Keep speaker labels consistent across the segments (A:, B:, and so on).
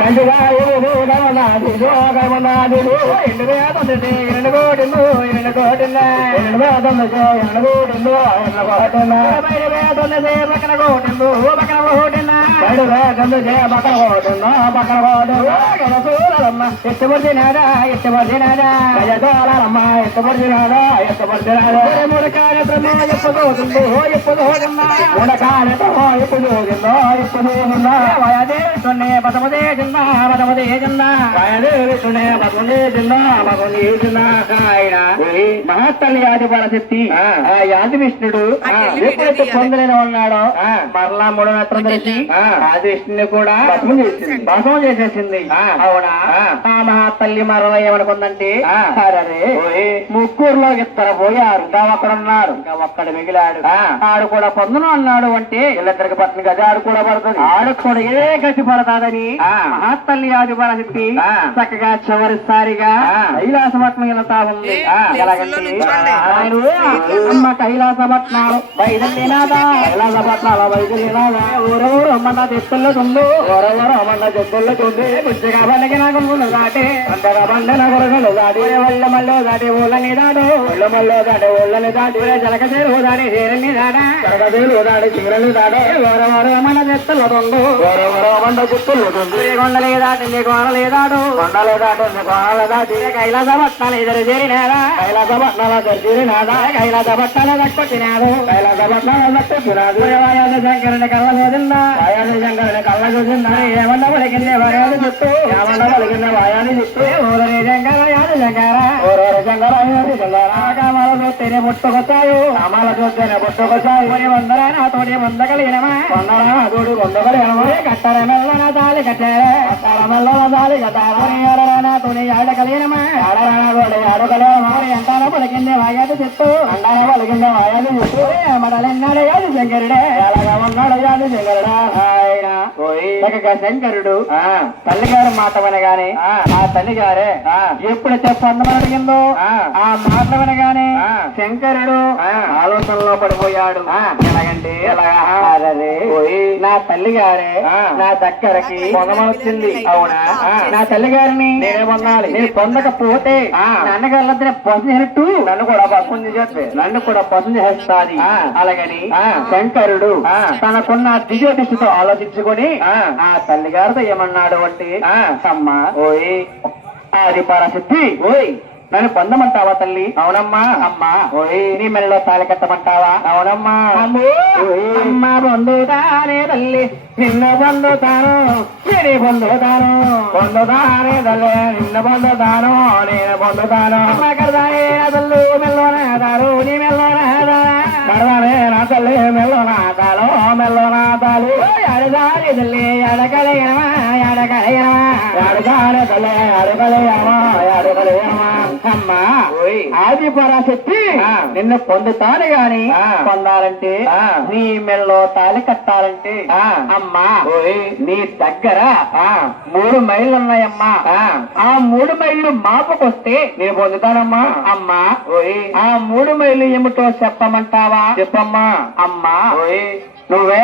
A: கண்டுகாயே ఎవరు ఎండు వేదొంది ఎండు కోటిందు ఎండు కోటింద ఎండు వేదొంది ఎండు కోటిందు ఎండు కోటింద బయట వేదొంది పక్కన కోటిందు పక్కన కోటింద బయట వేదొంది పక్కన కోటిందు పక్కన కోటిందు గడసూరమ్మ ఎత్తబడినాడా మూడు పదమదే చిన్న పదమదే చిన్న మహాత్తల్లి యాది పరశక్తి ఆ యాది విష్ణుడు ఎప్పుడైతే పొందలేని ఉన్నాడో మరలా మూడు నత్రం ధరిసి ఆది విష్ణుని కూడా భస్మం చేసింది. భస్మం చేసేసింది. అవునా? ఆ. మహాతల్లి మరలా ఏమనుకుందంటే అరే ముగ్గురులో ఇద్దరు పోయారు. ఇంకా ఒక్కడ ఉన్నారు ఇంకా ఒక్కడ మిగిలాడు. ఆడు కూడా పొందును అన్నాడు అంటే వీళ్ళిద్దరికి పట్టిన గది ఆడు కూడా పడుతుంది. ఆడు కూడా ఏ గతి పడతాదని మహాతల్లి ఆది పరశక్తి చక్కగా చివరిసారిగా కైలాసపట్నం వెళ్తా ఉంది ఎలాగంటే ఆయన అమ్మ కైలాసపట్నాలు. బయలుదేరాదా కైలాసపట్నాలు బయలుదేరాదా ఊరూరు అమ్మన్న తెత్తుల్లో ఉంది అమ్మన్న బుజ్జిగా బండకి నాకు దాటి. అంతగా దాటి. ఒళ్ళ మల్లో దాటి ఊళ్ళని దాడు ఒళ్ళ మల్లో దాటి ఊళ్ళని దాటి. జలక చేరు దాడి చీరని దాడా జలక చేరు దాడి చీరని దాడు ఊరూరు అమ్మన్న తెత్తుల్లో ఉంది ఊరూరు అమ్మన్న తెత్తుల్లో ఉంది కొండలే దాటింది కోనలే దాడు కొండలే దాటింది కోనలే దాటి కైలాస పట్నాలు ఎదురు చేరినారా కైలాస పట్నాల ఎదురు చేరినాదా కైలాస పట్నాల దక్కొచ్చినాడు కైలాస పట్నాల దక్కొచ్చినాడు వాయాద శంకరుని కళ్ళ చూసిందా? వాయాద శంకరుని కళ్ళ చూసిందా? ఏమన్న పలికింది వాయాది చుట్టూ ఏమన్న పలికింది వాయాది చుట్టూ ఊరని కామాల చూస్తేనే పుట్టుకొచ్చాయి కామాల చూస్తేనే పుట్టుకొచ్చాయి కొని వందరా నాతోటి వంద కలిగినమా వందరా నాతోటి వంద కలిగినమా కట్టర మెల్లన తాలి కట్టారే కట్టర మెల్లన తాలి కట్టారా నాతోని ఆడ కలిగినమా ఆడరానా తోటి ఆడ కలిగినమా ఎంతాన పలికింది వాయాది చెట్టు. అండాన పలికింది వాయాది చెట్టు. మడలెన్నాడు యాది శంకరుడే ఎలాగా ఉన్నాడు యాది శంకరుడా ఆయన చక్కగా శంకరుడు తల్లిగారి మాట వినగానే ఆ. తల్లిగారే ఎప్పుడైతే పొందమని అడిగిందో? ఆ. మాట వినగానే శంకరుడు ఆలోచనలో పడిపోయాడు. ఎలాగంటే నా తల్లిగారే నా దగ్గరకి పొందమొచ్చింది అవునా? నా తల్లిగారిని నేనే పొందాలి. నేను పొందకపోతే నాన్నగారు పొందినట్టు నన్ను కూడా పసుపు చేస్తే నన్ను కూడా పసుపు చేస్తాది అలాగని శంకరుడు తనకున్న దివ్య దృష్టితో ఆలోచించుకొని ఆ. తల్లిగారితో ఏమన్నాడు అంటే అమ్మా ఓయ్. అది పరశుద్ధి. ఓయ్. నన్ను పొందమంటావా తల్లి? అవునమ్మా. అమ్మా. ఓయ్. నీ మెల్లో తాళి కట్టమంటావా? అవునమ్మా. అమ్మ. పొందుతానే తల్లి. నిన్ను పొందుతాను నేను పొందుతాను పొందుతానే తల్లి నిన్ను పొందుతాను నేను పొందుతాను అమ్మ కడదానే నా తల్లు మెల్లోనే నీ మెల్లోనే కడదానే నా తల్లి మెల్లోనా తాలో తల్లి ఎడకలయమా ఎడకలయమా ఎడదాని తల్లి ఎడకలయమా ఎడకలయమా అమ్మా ఆది పరాశక్తి నిన్ను పొందుతాను గాని పొందాలంటే నీ మెల్లో తాలి కట్టాలంటే అమ్మా నీ దగ్గర మూడు మైళ్ళు ఉన్నాయమ్మా ఆ మూడు మైళ్ళు మాపుకొస్తే నేను పొందుతానమ్మా అమ్మా ఆ మూడు మైళ్ళు ఏమిటో చెప్పమంటావా చెప్పమ్మా అమ్మా నువ్వే?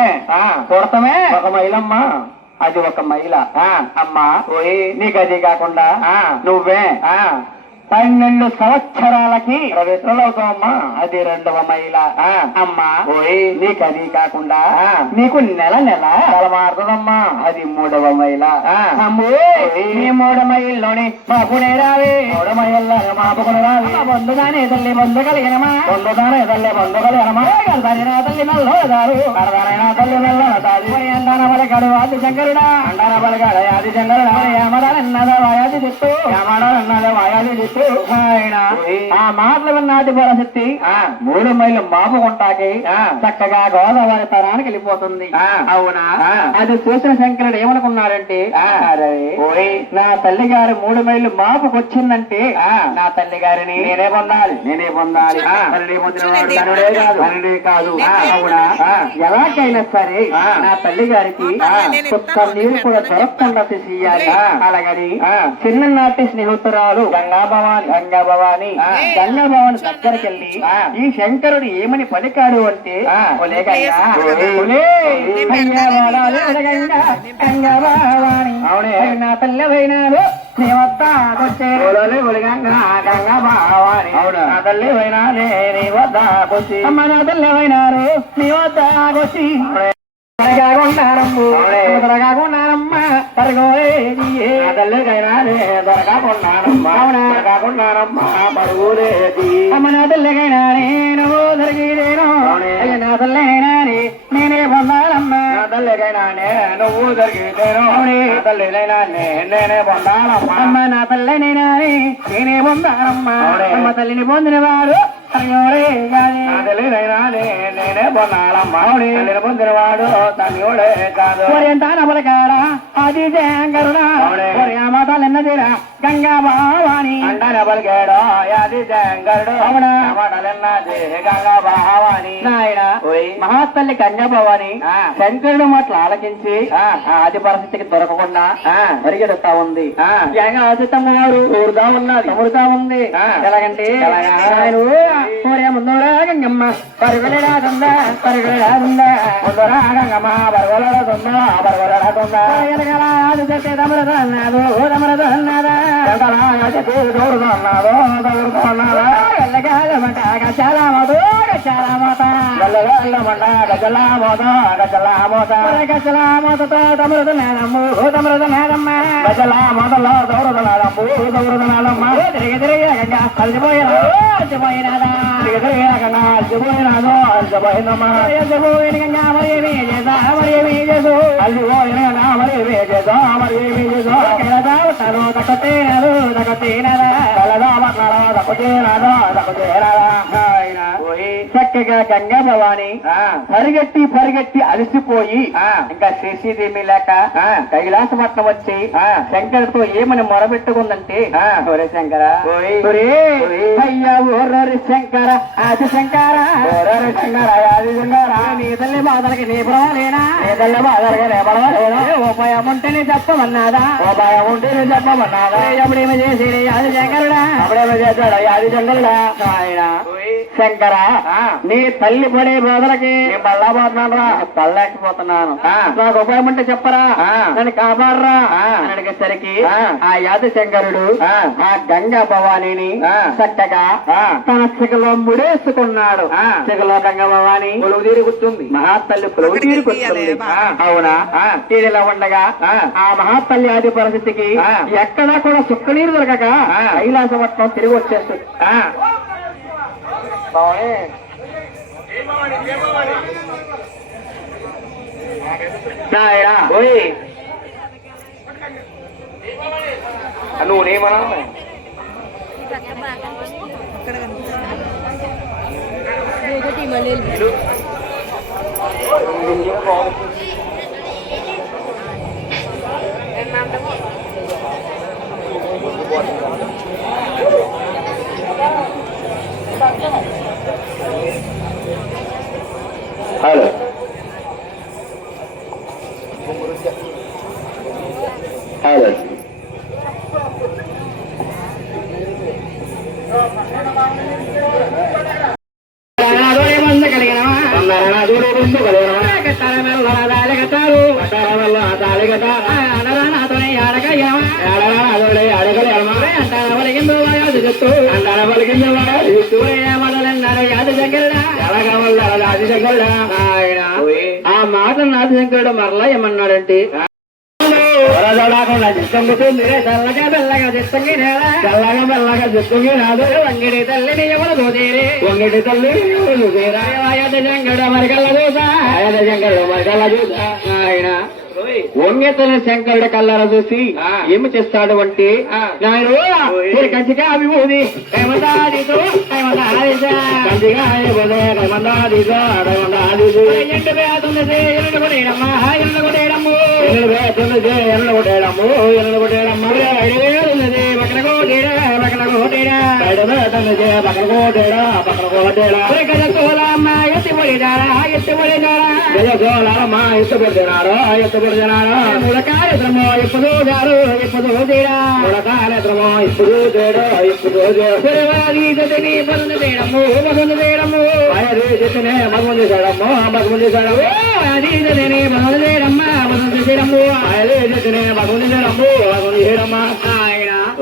A: కొడతామే ఒక మైలమ్మా అది ఒక మైల అమ్మా నీకు అది కాకుండా నువ్వే. పన్నెండు సంవత్సరాలకి అవుతావమ్మా అది రెండవ మైల. అమ్మా నీకు అది కాకుండా నీకు నెల నెల నెల మారుతుందమ్మా అది మూడవ మైల. అమ్మో నీ మూడు మైల్లోని మాపునే రావే. మూడు మైల్లో మాపుకుని రావి. పొందుగానే తల్లి పొందు కలిగినమా పొందుగానే తల్లి పొందు కలిగినమా కడదాని నా తల్లి మెల్లో దారు కడదాని నా తల్లి మెల్లో దారి అండాన పలకాడు ఆది శంకరుడా అండాన పలకాడు ఆది శంకరుడా ఏమడాలన్నదో వాయాది చెట్టు. ఏమడాలన్నదో వాయాది చెట్టు. ఆయన ఆ మాటలు విన్నాటి పరశక్తి మూడు మైళ్ళు మాపు కొంటాకి చక్కగా గోదావరి తరానికి వెళ్ళిపోతుంది. అవునా? అది చూసిన శంకరుడు ఏమనుకున్నాడంటే నా తల్లి గారు మూడు మైళ్ళు మాపుకు వచ్చిందంటే నా తల్లి గారిని నేనే పొందాలి. నేనే పొందాలి. ధనుడే కాదు. అవునా? ఎలాగైనా సరే నా తల్లి గారికి కొత్త నీరు కూడా దొరకకుండా చేయాలి అలాగని చిన్ననాటి స్నేహితురాలు గంగాబాల భవాని గంగా భవాని గంగా భవాని దగ్గరికి వెళ్ళి ఈ శంకరుడు ఏమని పలికాడు అంటే ఒలే గంగా గంగా భవాని అవునే. నా పిల్లవైనాడు నీ గంగా భవాని నా తల్లి పోయినానే నీ వద్దకొచ్చి. అమ్మ నా పిల్లవైనారు నీ వద్దకొచ్చి. దొరకాకున్నారమ్ము అమ్మ నా తల్లికైనానే నువ్వు దొరికిదేను అయ్య నా తల్లికైనానే నేనే పొందాలమ్మ. నా తల్లికైనానే నువ్వు దొరికిదేను నా తల్లినైనానే నేనే పొందాలమ్మ. అమ్మ నా నేనే పొందాలమ్మ. అమ్మ తల్లిని పొందిన వాడు తెలియనైనానే నేనే పొందాలమ్మ. తల్లిని పొందినవాడు తన్యుడే కాదు. పలకాడా అది శంకరుడా మాటలెన్నదిరా గంగా భావాని అంటాన పలికాడు అది శంకరుడు అవునా మాటలెన్నది గంగా భావాని నాయన మహాతల్లి గంగా భవాని శంకరుడు మాటలు ఆలకించి ఆది పరిస్థితికి దొరకకుండా పరిగెడుతా ఉంది. ఆదితమ్మ గారు ఊరుదా ఉన్నది. ఊరుదా ఉంది. ఎలాగంటే ముందురా గంగమ్మ. పరుగులేరాదుందా పరుగులేరాదుందా ముందురా గంగమ్మ ఆది గచాలా మధు గజలా తిరిగి తిరిగి కలిసిపోయినా కలిసిపోయినాదా తిరిగి తిరిగి గంగ కలిసిపోయినాదో చక్కగా గంగా భవాని పరిగెట్టి పరిగెట్టి అలసిపోయి ఇంకా చేసేదేమీ లేక కైలాసపట్నం వచ్చి శంకరుతో ఏమని మొరబెట్టుకుందంటే ఒరే శంకర అయ్యా ఓర్రరి శంకర ఆది శంకర. ఓరరి శంకర ఆది శంకర. నీ తల్లి బాధలకి నీ పర్వాలేనా నీ తల్లి బాధలకి నీ పర్వాలేనా ఉపాయం ఉంటేనే చెప్పమన్నాదా ఉపాయం ఉంటేనే చెప్పమన్నాదా ఎప్పుడేమో చేసి ఆది శంకరుడా? అప్పుడేమో చేశాడు? ఆది శంకరుడా? ఆయన. శంకర నీ తల్లి పడే బాధలకి మళ్ళా పోతున్నాను రా పడలేకపోతున్నాను. నాకు ఉపాయం అంటే చెప్పరా? నన్ను కాపాడరా. అని అడిగేసరికి ఆ. యాద శంకరుడు ఆ. గంగా భవానీని చక్కగా తన చిగలో ముడేసుకున్నాడు. చిగలో గంగా భవాని కొలువు తీరి కూర్చుంది మహాతల్లి కొలువు తీరి కూర్చుంది అవునా? తీరిలా ఉండగా ఆ. మహాతల్లి ఆది పరిస్థితికి ఎక్కడా కూడా సుక్క నీరు దొరకక కైలాసపట్నం తిరిగి వచ్చేస్తుంది. నువ్వు
B: అక్కడ
A: హలో ఆ మాట నాథశంకరుడు మరలా ఏమన్నాడంటే చల్లగా బెల్లగా చిత్తంగి చల్లగా బెల్లగా చిత్తంగి నాదు వంగిడి తల్లిని ఎవరు దోదేరి వంగిడి తల్లి ఆయత శంకరుడు మరికల్ల చూసా ఆయత శంకరుడు మరికల్ల చూసా ఆయన శంకరుడు కల్లర చూసి ఏమి చేస్తాడు అంటే నాయన కంచిగా విభూది హేమందాదితో హేమందాదిసా కంచిగా ఎండు ఎండు ఎండు కొడేడమ్ము ఎండు వేతున్నది ఎండు కొడేడమ్ము ఎత్తి పొడిదారా గజ తోలమ్మ ఎత్తి పొడినారా ఎత్తి పొడినారా ముడకాయ శ్రమో ఎప్పుడు జారు ఎప్పుడు తీరా. ముడకాయ శ్రమో ఇప్పుడు
B: వేడో ఇప్పుడు
A: పరవాదీతని పరును తేడము పరును తేడము
B: ఆయనే చేతనే మగం చేశాడమ్మో మగం చేశాడు.
A: అదీతని
B: మగం చేశాడమ్మో మగం చేశాడమ్మా